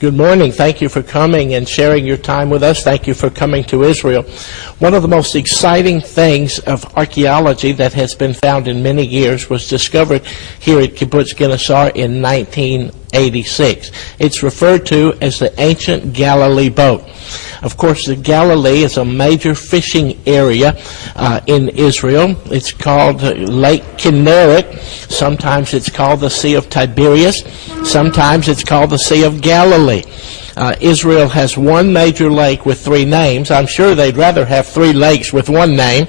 Good morning. Thank you for coming and sharing your time with us. Thank you for coming to Israel. One of the most exciting things of archaeology that has been found in many years was discovered here at Kibbutz Ginosar in 1986. It's referred to as the Ancient Galilee Boat. Of course, the Galilee is a major fishing area in Israel. It's called Lake Kinneret. Sometimes it's called the Sea of Tiberias. Sometimes it's called the Sea of Galilee. Israel has one major lake with three names. I'm sure they'd rather have three lakes with one name,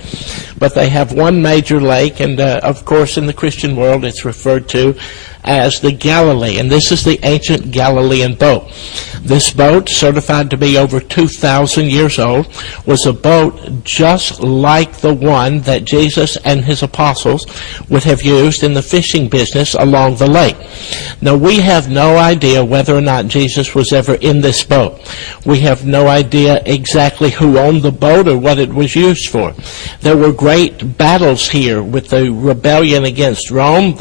but they have one major lake, and of course in the Christian world it's referred to as the Galilee, and this is the Ancient Galilean Boat. This boat, certified to be over 2,000 years old, was a boat just like the one that Jesus and his apostles would have used in the fishing business along the lake. Now, we have no idea whether or not Jesus was ever in this boat. We have no idea exactly who owned the boat or what it was used for. There were great battles here with the rebellion against Rome.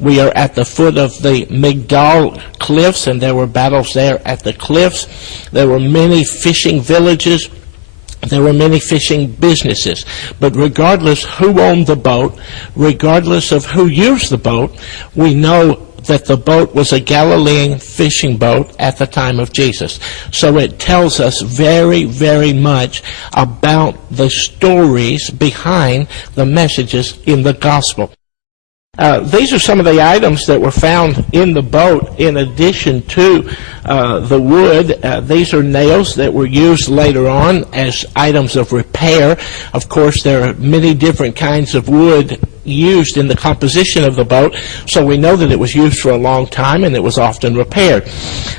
We are at the foot of the Migdal cliffs, and there were battles there at the cliffs. There were many fishing villages. There were many fishing businesses. But regardless who owned the boat, regardless of who used the boat, we know that the boat was a Galilean fishing boat at the time of Jesus. So it tells us very, very much about the stories behind the messages in the gospel. These are some of the items that were found in the boat in addition to the wood. These are nails that were used later on as items of repair. Of course, there are many different kinds of wood used in the composition of the boat, so we know that it was used for a long time and it was often repaired.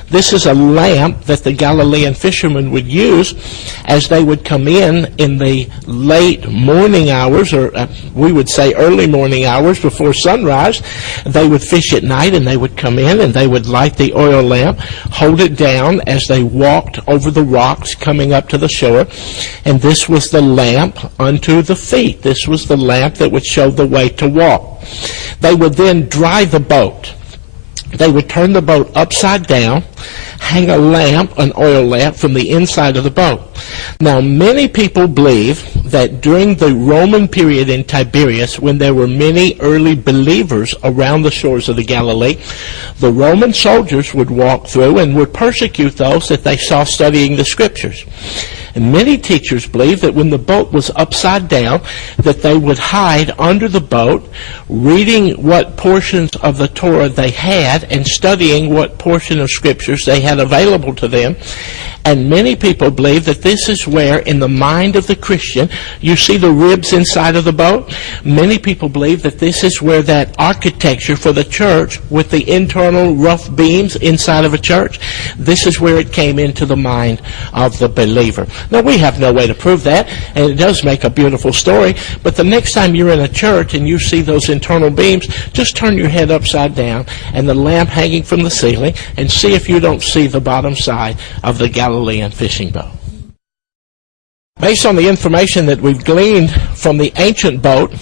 This is a lamp that the Galilean fishermen would use as they would come in the late morning hours, or we would say early morning hours before sunrise. They would fish at night, and they would come in and they would light the oil lamp, hold it down as they walked over the rocks coming up to the shore, and this was the lamp unto the feet. This was the lamp that would show the way to walk. They would then dry the boat. They would turn the boat upside down, hang a lamp, an oil lamp, from the inside of the boat. Now, many people believe that during the Roman period in Tiberias, when there were many early believers around the shores of the Galilee, the Roman soldiers would walk through and would persecute those that they saw studying the Scriptures. And many teachers believe that when the boat was upside down, that they would hide under the boat, reading what portions of the Torah they had and studying what portion of Scriptures they had available to them. And many people believe that this is where, in the mind of the Christian, you see the ribs inside of the boat. Many people believe that this is where that architecture for the church, with the internal rough beams inside of a church, this is where it came into the mind of the believer. Now, we have no way to prove that, and it does make a beautiful story, but the next time you're in a church and you see those internal beams, just turn your head upside down and the lamp hanging from the ceiling, and see if you don't see the bottom side of the Galilean fishing boat. Based on the information that we've gleaned from the ancient boat,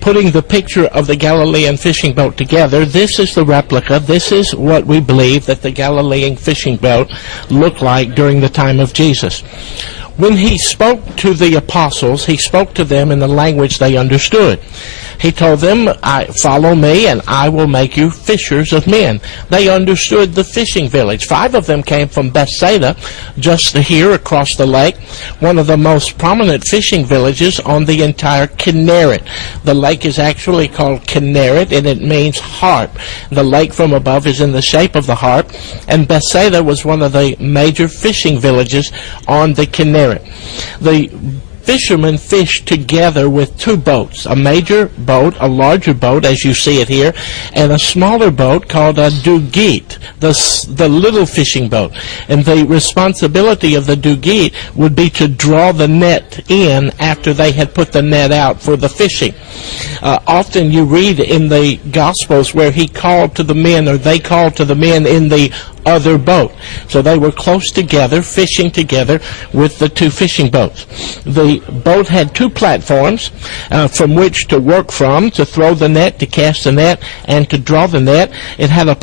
putting the picture of the Galilean fishing boat together, this is the replica. This is what we believe that the Galilean fishing boat looked like during the time of Jesus. When he spoke to the apostles, he spoke to them in the language they understood. He told them, follow me and I will make you fishers of men. They understood the fishing village. 5 of them came from Bethsaida, just here across the lake, one of the most prominent fishing villages on the entire Kinneret. The lake is actually called Kinneret, and it means harp. The lake from above is in the shape of the harp, and Bethsaida was one of the major fishing villages on the Kinneret. The fishermen fished together with 2 boats, a major boat, a larger boat as you see it here, and a smaller boat called a dugit, the little fishing boat. And the responsibility of the dugit would be to draw the net in after they had put the net out for the fishing. Often you read in the Gospels where he called to the men, or they called to the men in the other boat. So they were close together, fishing together with the 2 fishing boats. The boat had 2 platforms from which to work from, to throw the net, to cast the net, and to draw the net. It had a